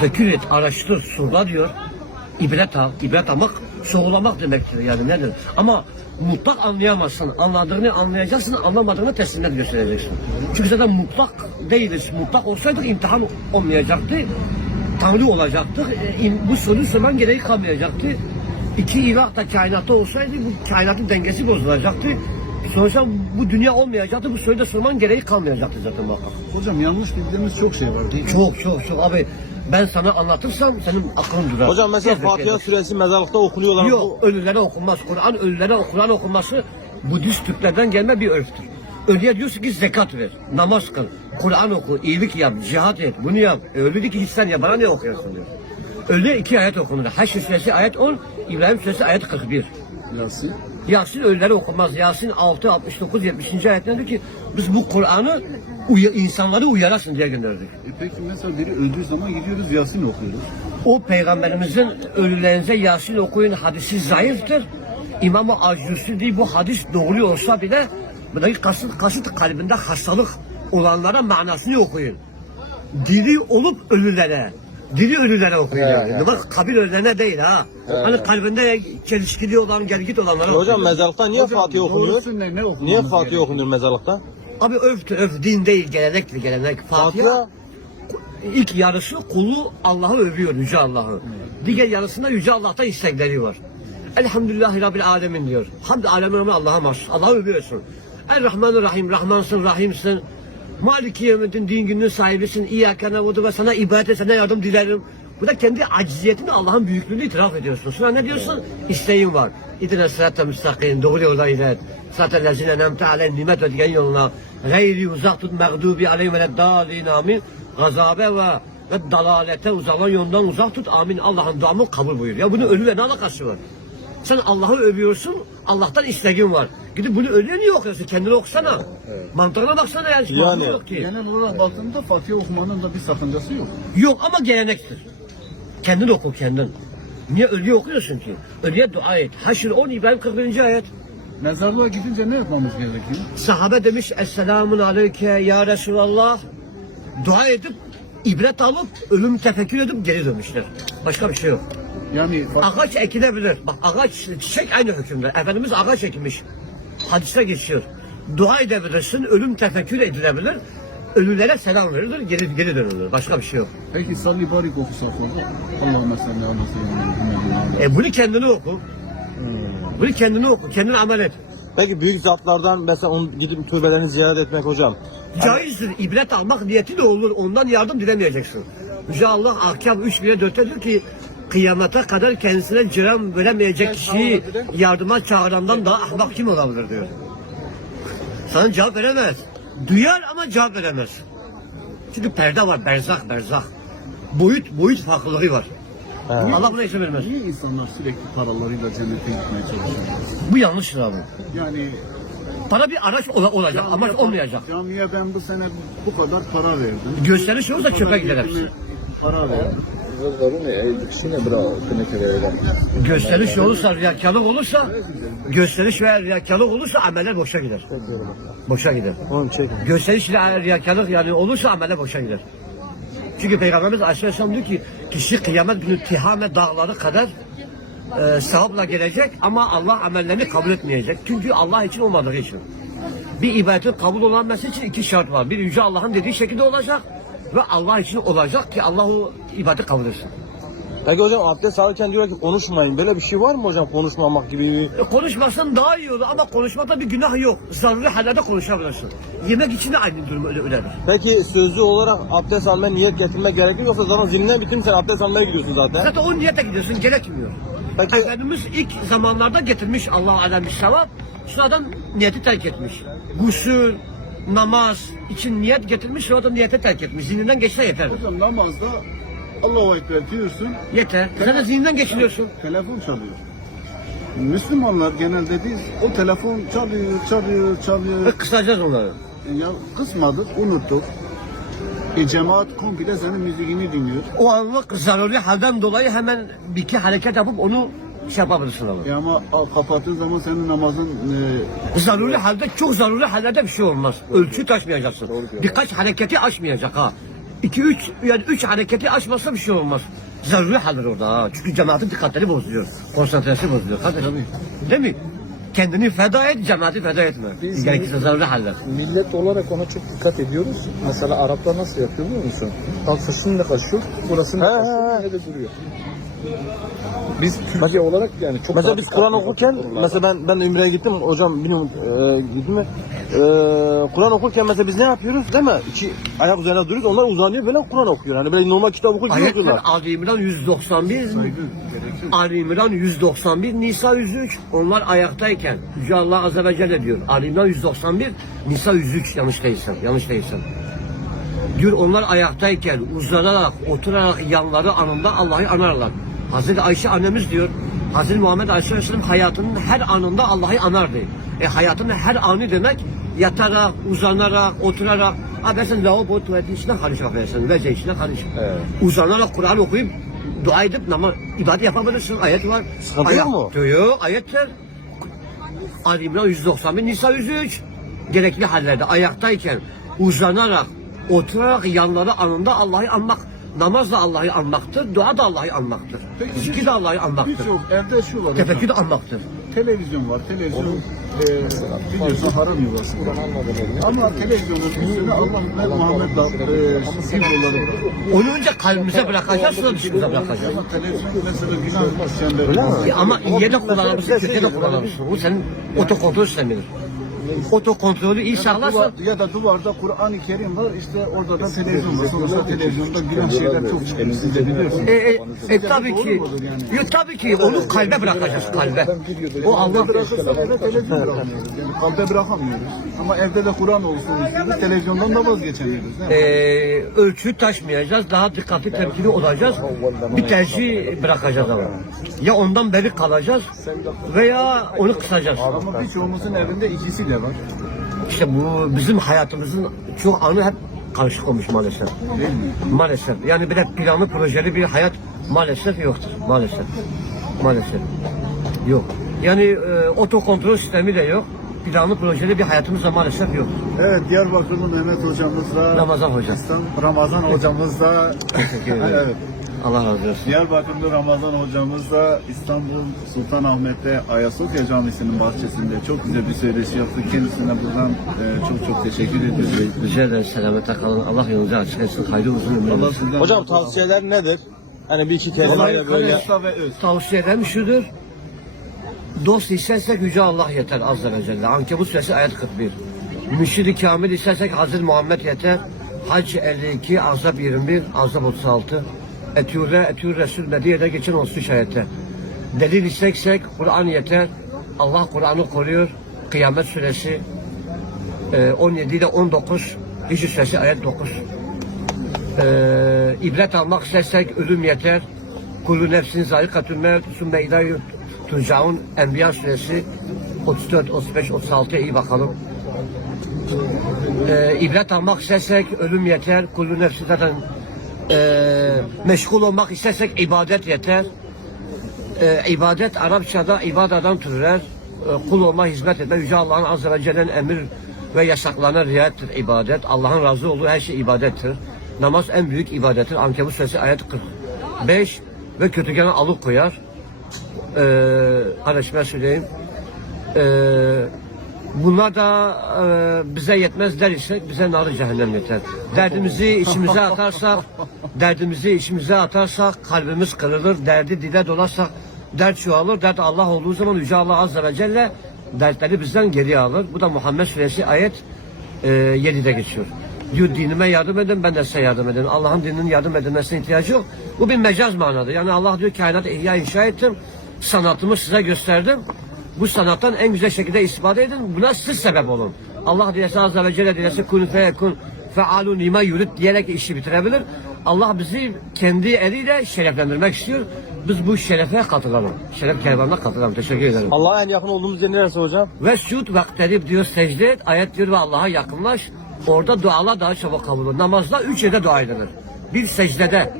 Tefekkür et, araştır, sorgula diyor. İbret al. İbret almak sorgulamak demektir yani nedir? Ama mutlak anlayamazsın. Anladığını anlayacaksın, anlamadığını teslimiyet göstereceksin. Çünkü zaten mutlak değiliz. Mutlak olsaydık imtihan olmayacaktı. Tanrı olacaktık. E, bu soruyu sorman gereği kalmayacaktı. İki ilah da kainatta olsaydı bu kainatın dengesi bozulacaktı. Sonuçta bu dünya olmayacaktı. Bu soruyu da sorman gereği kalmayacaktı zaten bak. Hocam yanlış bildiğimiz çok şey var değil mi? Çok çok çok abi ben sana anlatırsam senin aklın durar. Hocam mesela Gezmek Fatiha gezmek. suresi mezarlıkta okunuyor olan Yok ölülere okunmaz. Kur'an ölülere Kur'an okunması Budist Türklerden gelme bir örftür. Ölüye diyorsun ki zekat ver, namaz kıl, Kur'an oku, iyilik yap, cihat et, bunu yap. E, ölü diyor ki git sen ya bana ne okuyorsun diyor. Ölüye iki ayet okunur. Haşr suresi ayet 10, İbrahim suresi ayet 41. Yasin. Yasin ölüleri okunmaz. Yasin 6, 69, 70. ayetinde diyor ki biz bu Kur'an'ı uya- insanları uyarasın diye gönderdik. E peki mesela biri öldüğü zaman gidiyoruz Yasin okuyoruz. O peygamberimizin ölülerinize Yasin okuyun hadisi zayıftır. İmam-ı Acusi değil bu hadis doğru olsa bile buradaki kasıt, kasıt kalbinde hastalık olanlara manasını okuyun. Diri olup ölülere. Diri ölülere okuyun yani. Bak kabir ölülerine değil ha. Hani kalbinde çelişkili olan, gelgit olanlara Hocam okuyun. mezarlıkta niye Hocam, Fatiha okunuyor? ne, ne Niye Fatiha gerekiyor? okunuyor mezarlıkta? Abi öftür öf din değil gelenektir gelenek. Fatiha Fatiha İlk yarısı kulu Allah'ı övüyor Yüce Allah'ı. Diğer yarısında Yüce Allah'tan istekleri var. Elhamdülillahi Rabbil Alemin diyor. Hamd alemin Allah'a mahsus. Allah'ı övüyorsun. Er Rahmanur Rahim, Rahmansın, Rahimsin. Maliki yevmiddin, din gününün sahibisin. İyyâke nebudu ve sana ibadet et, sana yardım dilerim. Bu da kendi aciziyetini Allah'ın büyüklüğünü itiraf ediyorsun. Sonra ne diyorsun? İsteğin var. İdine sıratta müstakim, doğru yolda ilet. Sıratta lezine nemte aleyhim nimet ödegen yoluna. Gayri uzak tut mağdubi aleyhim ve neddâlin amin. Gazabe ve ve dalalete uzanan yoldan uzak tut amin. Allah'ın duamı kabul buyur. Ya bunun ölüyle ne alakası var? Sen Allah'ı övüyorsun, Allah'tan isteğin var. Gidip bunu ölüye niye okuyorsun? Kendini okusana. Mantığına baksana yani. Yani. Yok ki. Genel olarak baktığımda Fatiha okumanın da bir sakıncası yok. Yok ama gelenektir. Kendin oku kendin. Niye ölüye okuyorsun ki? Ölüye dua et. Haşr 10 İbrahim 41. ayet. Mezarlığa gidince ne yapmamız gerekiyor? Sahabe demiş Esselamun Aleyke ya Resulallah. Dua edip ibret alıp ölüm tefekkür edip geri dönmüşler. Başka bir şey yok. Yani Ağaç ekilebilir. Bak ağaç, çiçek aynı hükümde. Efendimiz ağaç ekmiş. Hadiste geçiyor. Dua edebilirsin, ölüm tefekkür edilebilir. Ölülere selam verilir, geri, geri dönülür. Başka bir şey yok. peki salli barik okusak olur. Allahümme salli ala seyyidina. E bunu kendini oku. Bunu kendini oku, kendini amel et. Peki büyük zatlardan mesela onu gidip türbelerini ziyaret etmek hocam. Caizdir, ibret almak niyeti de olur. Ondan yardım dilemeyeceksin. Yüce Allah ahkam 3 bile 4'tedir ki kıyamete kadar kendisine ciran veremeyecek kişiyi yardıma çağırandan daha ahmak kim olabilir diyor. Sana cevap veremez. Duyar ama cevap veremez. Çünkü perde var, berzak, berzak. Boyut, boyut farklılığı var. Evet. Allah buna izin vermez. Niye insanlar sürekli paralarıyla cennete gitmeye çalışıyor? Bu yanlıştır abi. Yani Para bir araç ola- olacak ama camiye- olmayacak. Camiye ben bu sene bu kadar para verdim. Gösteriş olursa çöpe gider hepsi. Para verdim. Gösteriş olursa, riyakarlık olursa, gösteriş ve riyakarlık olursa ameller boşa gider. Boşa gider. Gösteriş ile riyakarlık yani olursa ameller boşa gider. Çünkü Peygamberimiz Aleyhisselam diyor ki kişi kıyamet günü tihame dağları kadar e, sahapla gelecek ama Allah amellerini kabul etmeyecek. Çünkü Allah için olmadığı için. Bir ibadetin kabul olanması için iki şart var. Bir Yüce Allah'ın dediği şekilde olacak ve Allah için olacak ki Allah o ibadeti kabul etsin. Peki hocam abdest alırken diyor ki konuşmayın. Böyle bir şey var mı hocam konuşmamak gibi bir... E, konuşmasan daha iyi olur ama konuşmakta bir günah yok. Zaruri hallerde konuşabilirsin. Yemek için de aynı durum öyle öyledir. Peki sözlü olarak abdest almaya niyet getirmek gerekiyor yoksa zaten zihninden bitim sen abdest almaya gidiyorsun zaten. Zaten o niyete gidiyorsun gerekmiyor. Peki Efendimiz ilk zamanlarda getirmiş Allah alem bir sevap. Sonradan niyeti terk etmiş. Gusül, namaz için niyet getirmiş sonradan niyeti terk etmiş. Zihninden geçse yeter. Hocam namazda Allahu Ekber diyorsun. Yeter. Zaten zihninden geçiriyorsun. Telefon çalıyor. Müslümanlar genelde biz o telefon çalıyor, çalıyor, çalıyor. Kısacağız onları. Ya kısmadık, unuttuk. E, cemaat komple senin müziğini dinliyor. O anlık zaruri halden dolayı hemen bir iki hareket yapıp onu şey yapabilirsin ama. E ama al, kapattığın zaman senin namazın e, Zaruri halde çok zaruri hallerde bir şey olmaz. Ölçü taşmayacaksın. Birkaç hareketi aşmayacak ha. iki üç yani üç hareketi açmasa bir şey olmaz. Zaruri haldir orada ha. Çünkü cemaatin dikkatleri bozuyor. Konsantresi bozuluyor. Kardeşim. Değil mi? Kendini feda et, cemaati feda etme. Biz- Gerekirse zaruri haller. Millet olarak ona çok dikkat ediyoruz. Mesela Araplar nasıl yapıyor biliyor musun? Bak fırsatını kaçıyor, burasını He, he, kaçıyor, he. yine de duruyor. Biz Türkiye olarak yani çok Mesela daha biz dikkatli Kur'an okurken, konularda. mesela ben ben de Ümre'ye gittim, hocam bilmiyorum e, gittim mi? E, Kur'an okurken mesela biz ne yapıyoruz değil mi? İki ayak üzerine duruyoruz, onlar uzanıyor böyle Kur'an okuyor. Hani böyle normal kitap okur gibi Ayetler okuyorlar. Ali İmran 191, Ali İmran 191, Nisa 103. Onlar ayaktayken Yüce Allah Azze ve Celle diyor. Ali İmran 191, Nisa 103 yanlış değilsem. Yanlış değilsem. Diyor onlar ayaktayken uzanarak, oturarak yanları anında Allah'ı anarlar. Hazreti Ayşe annemiz diyor. Hazreti Muhammed Aleyhisselam hayatının her anında Allah'ı anardı. E hayatının her anı demek yatarak, uzanarak, oturarak. Ha ben sen lavabo tuvaleti içine karış affedersin. Vece içine karış. Evet. Uzanarak Kur'an okuyup dua edip nama ibadet yapabilirsin. Ayet var. Sıkıntı yok mu? Yok ayetler. Ali İmran 191, Nisa 103. Gerekli hallerde ayaktayken uzanarak, oturarak yanları anında Allah'ı anmak. Namaz da Allah'ı anmaktır, dua da Allah'ı anmaktır. Peki, Zikir de Allah'ı anmaktır. Birçok evde şu var. Tefekkür de anmaktır. Televizyon var. Televizyon e, biliyorsun haram yuvası. Ama televizyonun üstüne Allah ve Muhammed e, simbolları Onu önce kalbimize bırakacağız, sonra dışımıza bırakacağız. Ama televizyon mesela günah işlemleri Öyle mi? ama iyiye de kullanabilirsin, kötüye de kullanabilirsin. Bu senin otokontrol sistemidir. Otokontrolü iyi Ya da, duvar, ya da duvarda Kur'an-ı Kerim var işte orada da televizyon var. Sonuçta televizyonda günah şeyler çok çıkıyor. Siz de biliyorsunuz. E, e, e, tabii ki. Yok tabii ki onu kalbe bırakacağız kalbe. O Allah eve televizyon bırakamıyoruz. Yani kalbe bırakamıyoruz. Ama evde de Kur'an olsun istiyoruz. Televizyondan da vazgeçemiyoruz. Değil mi? Ee, ölçüyü taşmayacağız, daha dikkatli tepkili olacağız. Bir tercih bırakacağız ama. Ya ondan beri kalacağız veya onu kısacağız. Ama birçoğumuzun evinde ikisi de var. İşte bu bizim hayatımızın çok anı hep karışık olmuş maalesef. Değil mi? Maalesef. Yani bir de planlı projeli bir hayat maalesef yoktur. Maalesef. Maalesef. Yok. Yani e, otokontrol sistemi de yok. Planlı projeli bir hayatımız da maalesef yok. Evet Diyarbakırlı Mehmet hocamızla Ramazan hocam. Ramazan hocamızla Teşekkür ederim. evet. Allah razı olsun. Diyarbakırlı Ramazan hocamızla İstanbul Sultanahmet'te Ayasofya Camisi'nin bahçesinde çok güzel bir söyleşi yaptık. Kendisine buradan e, çok çok teşekkür ediyoruz. Rica ederim selametle kalın. Allah yolunuzu açık etsin. Hayırlı uzun ömürler. Allah versin. sizden Hocam tavsiyeler nedir? Hani bir iki kelimeyle böyle. Kısa ve öz. Tavsiyem şudur. Dost istersek Yüce Allah yeter Azze ve Celle. Ankebut suresi ayet 41. Müşid-i Kamil istersek Hazreti Muhammed yeter. Hac 52, Azap 21, Azap 36. Etüre, Etüre Resul Medine'de geçen 33 ayette. Delil isteksek Kur'an yeter. Allah Kur'an'ı koruyor. Kıyamet suresi e, 17 ile 19. Hicr suresi ayet 9. Ee, ibret almak istersek ölüm yeter. Kullu nefsin zayikatün mevt sümme idâ turcaun Enbiya suresi 34, 35, 36'ya iyi bakalım. Ee, ibret almak istersek ölüm yeter. Kullu nefsin zaten ee, meşgul olmak istersek ibadet yeter. Ee, ibadet Arapçada ibadadan türer. Ee, kul olma, hizmet etme. Yüce Allah'ın Azze ve Celle'nin emir ve yasaklarına riayettir ibadet. Allah'ın razı olduğu her şey ibadettir. Namaz en büyük ibadettir. Ankebut suresi ayet 45 ve kötülükten alıkoyar. Ee, kardeşime söyleyeyim. Ee, bunlar da e, bize yetmez der isek bize narı cehennem yeter. Derdimizi içimize atarsak, derdimizi içimize atarsak kalbimiz kırılır. Derdi dile dolarsak dert çoğalır. Dert Allah olduğu zaman Yüce Allah Azze ve Celle dertleri bizden geri alır. Bu da Muhammed Suresi ayet e, 7'de geçiyor. Diyor dinime yardım edin ben de size yardım edin. Allah'ın dininin yardım edilmesine ihtiyacı yok. Bu bir mecaz manadır. Yani Allah diyor kainatı ihya inşa ettim. Sanatımı size gösterdim. Bu sanattan en güzel şekilde istifade edin. Buna siz sebep olun. Allah dilese azze ve celle dilese kun feyekun fealun lima yurid diyerek işi bitirebilir. Allah bizi kendi eliyle şereflendirmek istiyor. Biz bu şerefe katılalım. Şeref kervanına katılalım. Teşekkür ederim. Allah'a en yakın olduğumuz yer neresi hocam? Ve süt vakterib diyor secde et. Ayet diyor ve Allah'a yakınlaş. Orada dualar daha çabuk kabul olur. Namazda üç yerde dua edilir. Bir secdede.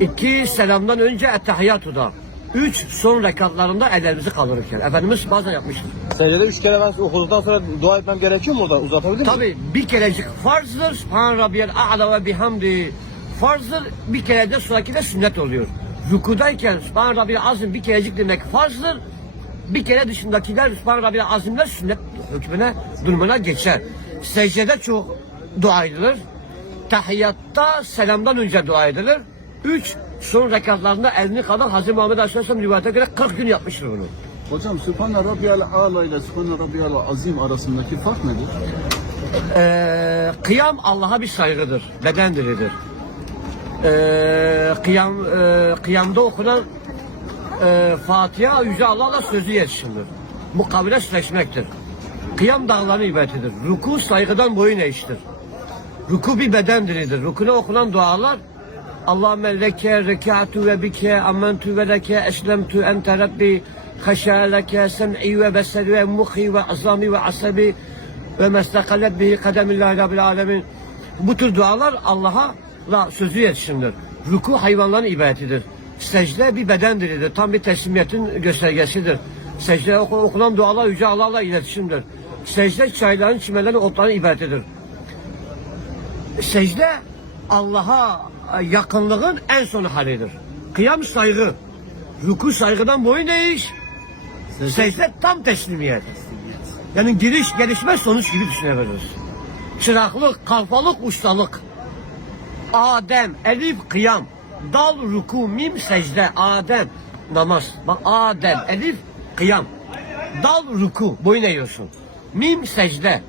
iki selamdan önce ettehiyyatuda. Üç son rekatlarında ellerimizi kaldırırken. Efendimiz bazen yapmıştır. Secdede üç kere ben okuduktan sonra dua etmem gerekiyor mu orada? Uzatabilir miyim? Tabi bir kerecik farzdır. Subhan Rabbiyel A'la ve bihamdi farzdır. Bir kere de sonraki de sünnet oluyor. Rükudayken Subhan Rabbiyel Azim bir kerecik demek farzdır. Bir kere dışındakiler Subhan Rabbiyel Azimler sünnet hükmüne durumuna geçer. Secdede çok dua edilir. Tahiyyatta selamdan önce dua edilir. Üç, son rekatlarında elini kadar Hazreti Muhammed Aleyhisselam rivayete göre 40 gün yapmıştır bunu. Hocam Sübhane Rabbiyal Ala ile Sübhane Rabbiyal Azim arasındaki fark nedir? Ee, kıyam Allah'a bir saygıdır, beden dilidir. Ee, kıyam, e, kıyamda okunan e, Fatiha Yüce Allah'la sözü yetişimdir. Mukabele süreçmektir. Kıyam dağların ibadetidir. Ruku saygıdan boyun eğiştir. Ruku bir beden dilidir. Rukuna okunan dualar Allahümme leke rekatu ve bike ammentu ve leke eslemtu ente rabbi haşa leke sem'i ve beseri ve muhi ve azami ve asabi ve mestakalet bihi kademillahi rabbil alemin. Bu tür dualar Allah'a la sözü yetişimdir. Ruku hayvanların ibadetidir. Secde bir beden dilidir. Tam bir teslimiyetin göstergesidir. Secde oku- okunan dualar Yüce Allah'la iletişimdir. Secde çayların, çimelerin, otların ibadetidir. Secde Allah'a yakınlığın en son halidir. Kıyam saygı. Ruku saygıdan boyun eğiş. Secde tam teslimiyet. Yani giriş gelişme sonuç gibi düşünebiliriz. Çıraklık, kalfalık, ustalık. Adem, elif, kıyam. Dal, ruku, mim, secde. Adem, namaz. Bak Adem, elif, kıyam. Dal, ruku, boyun eğiyorsun. Mim, secde.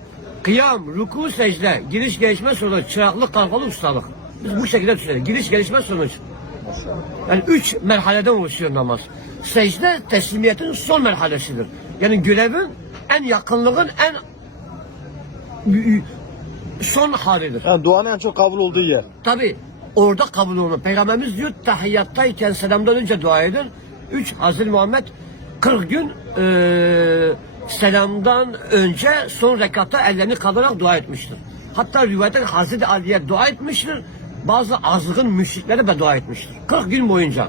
Kıyam, ruku, secde. Giriş, gelişme sonuç. Çıraklık, kalfalık, ustalık. Biz bu şekilde düşünelim. Giriş, gelişme sonuç. Yani üç merhaleden oluşuyor namaz. Secde teslimiyetin son merhalesidir. Yani görevin en yakınlığın en son halidir. Yani duanın en çok kabul olduğu yer. Tabi orada kabul olunur. Peygamberimiz diyor tahiyyattayken selamdan önce dua edin. Üç Hazreti Muhammed 40 gün eee, selamdan önce son rekatta ellerini kaldırarak dua etmiştir. Hatta rivayette Hazreti Ali'ye dua etmiştir. Bazı azgın müşriklere de dua etmiştir. 40 gün boyunca.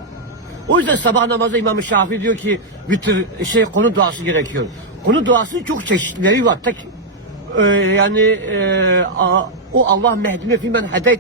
O yüzden sabah namazı İmam Şafii diyor ki bir tür şey konu duası gerekiyor. Konu duası çok çeşitleri var. Tek e, yani e, a- o Allah mehdine fimen hedeyt